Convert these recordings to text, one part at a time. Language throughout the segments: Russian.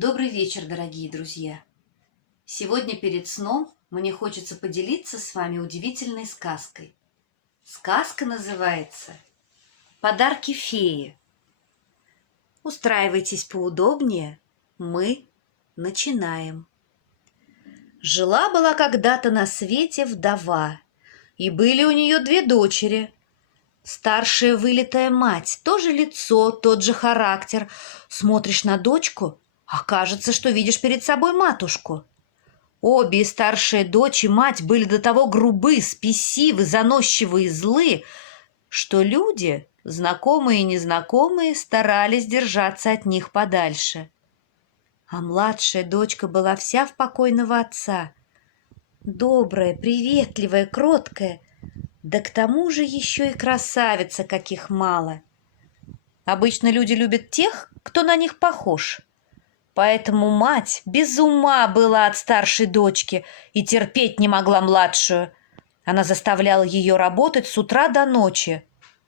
Добрый вечер, дорогие друзья! Сегодня перед сном мне хочется поделиться с вами удивительной сказкой. Сказка называется «Подарки феи». Устраивайтесь поудобнее, мы начинаем. Жила-была когда-то на свете вдова, и были у нее две дочери. Старшая вылитая мать, тоже лицо, тот же характер. Смотришь на дочку, а кажется, что видишь перед собой матушку. Обе, и старшая дочь, и мать, были до того грубы, спесивы, заносчивы и злы, что люди, знакомые и незнакомые, старались держаться от них подальше. А младшая дочка была вся в покойного отца. Добрая, приветливая, кроткая, да к тому же еще и красавица, каких мало. Обычно люди любят тех, кто на них похож. Поэтому мать без ума была от старшей дочки и терпеть не могла младшую. Она заставляла ее работать с утра до ночи,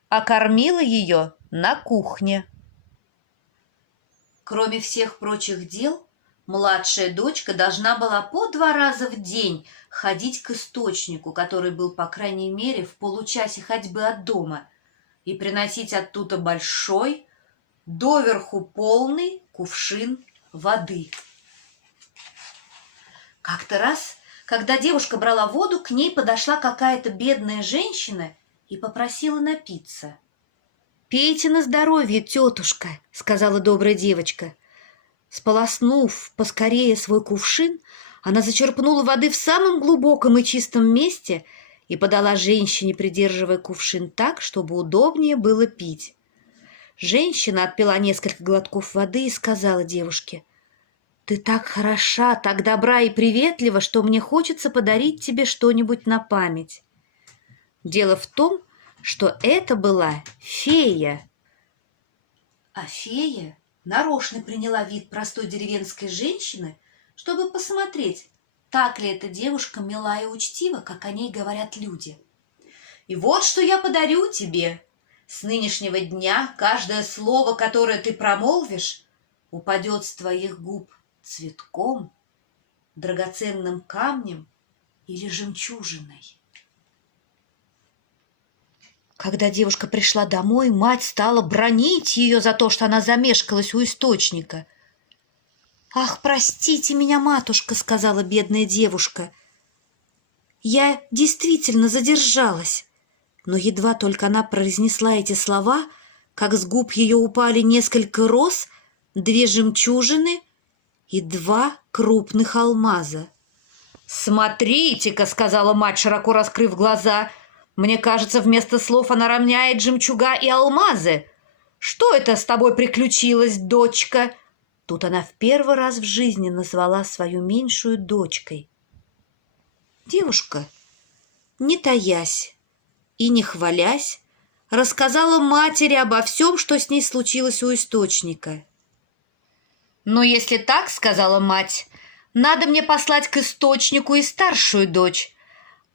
а кормила ее на кухне. Кроме всех прочих дел, младшая дочка должна была по 2 раза в день ходить к источнику, который был, по крайней мере, в получасе ходьбы от дома, и приносить оттуда большой, доверху полный кувшин воды. Как-то раз, когда девушка брала воду, к ней подошла какая-то бедная женщина и попросила напиться. «Пейте на здоровье, тетушка», — сказала добрая девочка. Сполоснув поскорее свой кувшин, она зачерпнула воды в самом глубоком и чистом месте и подала женщине, придерживая кувшин так, чтобы удобнее было пить. Женщина отпила несколько глотков воды и сказала девушке: «Ты так хороша, так добра и приветлива, что мне хочется подарить тебе что-нибудь на память». Дело в том, что это была фея. А фея нарочно приняла вид простой деревенской женщины, чтобы посмотреть, так ли эта девушка мила и учтива, как о ней говорят люди. «И вот что я подарю тебе. С нынешнего дня каждое слово, которое ты промолвишь, упадет с твоих губ цветком, драгоценным камнем или жемчужиной». Когда девушка пришла домой, мать стала бранить ее за то, что она замешкалась у источника. «Ах, простите меня, матушка», — сказала бедная девушка. «Я действительно задержалась». Но едва только она произнесла эти слова, как с губ ее упали несколько роз, 2 жемчужины и 2 крупных алмаза. «Смотрите-ка», — сказала мать, широко раскрыв глаза, — «мне кажется, вместо слов она равняет жемчуга и алмазы. Что это с тобой приключилось, дочка?» Тут она в первый раз в жизни назвала свою меньшую дочкой. Девушка, не таясь и не хвалясь, рассказала матери обо всем, что с ней случилось у источника. «Ну, если так, — сказала мать, — надо мне послать к источнику и старшую дочь.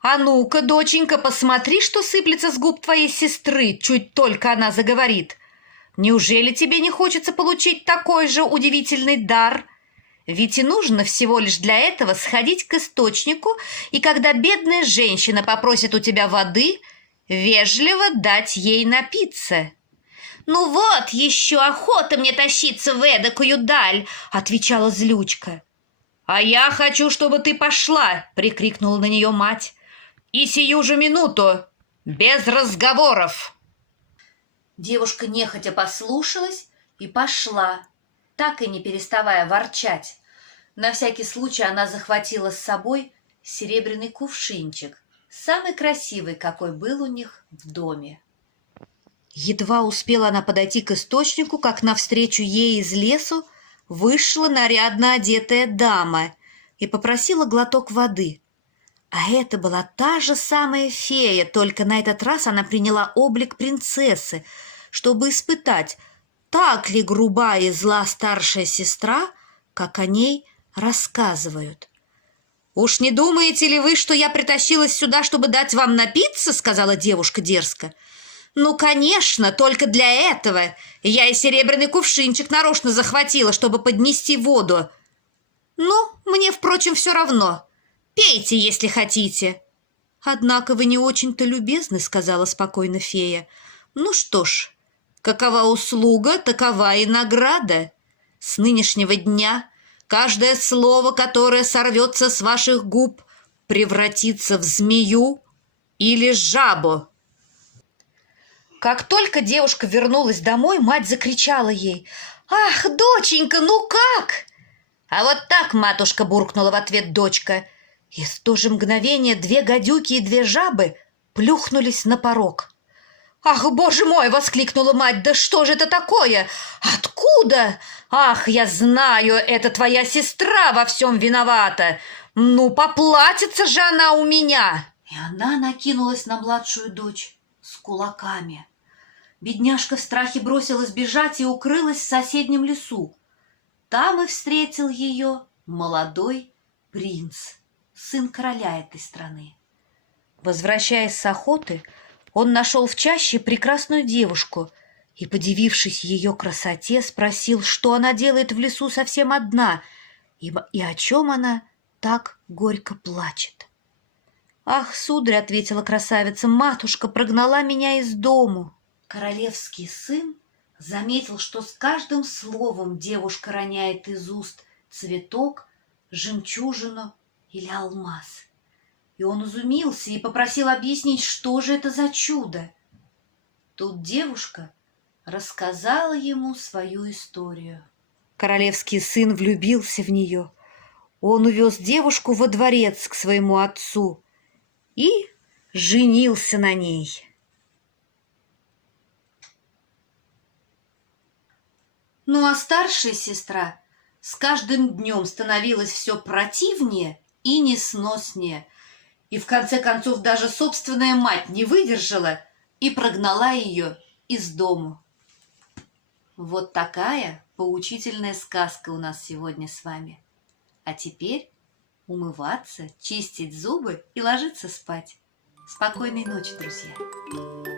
А ну-ка, доченька, посмотри, что сыплется с губ твоей сестры, чуть только она заговорит. Неужели тебе не хочется получить такой же удивительный дар? Ведь и нужно всего лишь для этого сходить к источнику, и когда бедная женщина попросит у тебя воды, вежливо дать ей напиться». «Ну вот, еще охота мне тащиться в эдакую даль», — отвечала злючка. «А я хочу, чтобы ты пошла», — прикрикнула на нее мать. «И сию же минуту, без разговоров». Девушка нехотя послушалась и пошла, так и не переставая ворчать. На всякий случай она захватила с собой серебряный кувшинчик, самый красивый, какой был у них в доме. Едва успела она подойти к источнику, как навстречу ей из лесу вышла нарядно одетая дама и попросила глоток воды. А это была та же самая фея, только на этот раз она приняла облик принцессы, чтобы испытать, так ли груба и зла старшая сестра, как о ней рассказывают. «Уж не думаете ли вы, что я притащилась сюда, чтобы дать вам напиться?» — сказала девушка дерзко. Ну, конечно, только для этого. Я и серебряный кувшинчик нарочно захватила, чтобы поднести воду. Ну, мне, впрочем, все равно. Пейте, если хотите. Однако вы не очень-то любезны, сказала спокойно фея. Ну что ж, какова услуга, такова и награда. С нынешнего дня каждое слово, которое сорвется с ваших губ, превратится в змею или жабу. Как только девушка вернулась домой, мать закричала ей: «Ах, доченька, ну как?» «А вот так, матушка!» — буркнула в ответ дочка. И в то же мгновение 2 гадюки и 2 жабы плюхнулись на порог. «Ах, боже мой!» — воскликнула мать. «Да что же это такое? Откуда? Ах, я знаю, это твоя сестра во всем виновата! Ну, поплатится же она у меня!» И она накинулась на младшую дочь с кулаками. Бедняжка в страхе бросилась бежать и укрылась в соседнем лесу. Там и встретил ее молодой принц, сын короля этой страны. Возвращаясь с охоты, он нашел в чаще прекрасную девушку и, подивившись ее красоте, спросил, что она делает в лесу совсем одна и о чем она так горько плачет. «Ах, сударь, — ответила красавица, — матушка прогнала меня из дому». Королевский сын заметил, что с каждым словом девушка роняет из уст цветок, жемчужину или алмаз. И он изумился и попросил объяснить, что же это за чудо. Тут девушка рассказала ему свою историю. Королевский сын влюбился в нее. Он увез девушку во дворец к своему отцу и женился на ней. Ну а старшая сестра с каждым днем становилась все противнее и несноснее, и в конце концов даже собственная мать не выдержала и прогнала ее из дому. Вот такая поучительная сказка у нас сегодня с вами. А теперь умываться, чистить зубы и ложиться спать. Спокойной ночи, друзья!